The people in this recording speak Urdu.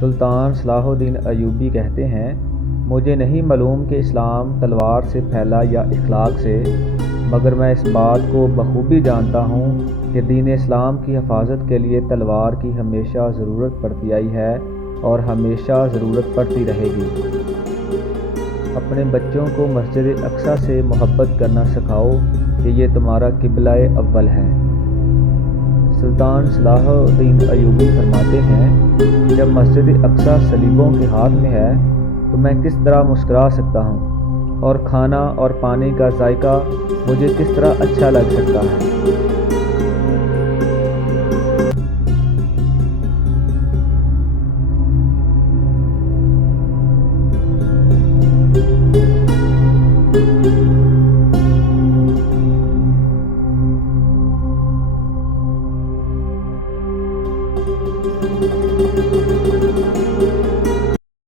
سلطان صلاح الدین ایوبی کہتے ہیں، مجھے نہیں معلوم کہ اسلام تلوار سے پھیلا یا اخلاق سے، مگر میں اس بات کو بخوبی جانتا ہوں کہ دین اسلام کی حفاظت کے لیے تلوار کی ہمیشہ ضرورت پڑتی آئی ہے اور ہمیشہ ضرورت پڑتی رہے گی۔ اپنے بچوں کو مسجد اقصیٰ سے محبت کرنا سکھاؤ کہ یہ تمہارا قبلہ اول ہے۔ سلطان صلاح الدین ایوبی فرماتے ہیں، جب مسجد اقصیٰ صلیبوں کے ہاتھ میں ہے تو میں کس طرح مسکرا سکتا ہوں، اور کھانا اور پانی کا ذائقہ مجھے کس طرح اچھا لگ سکتا ہے۔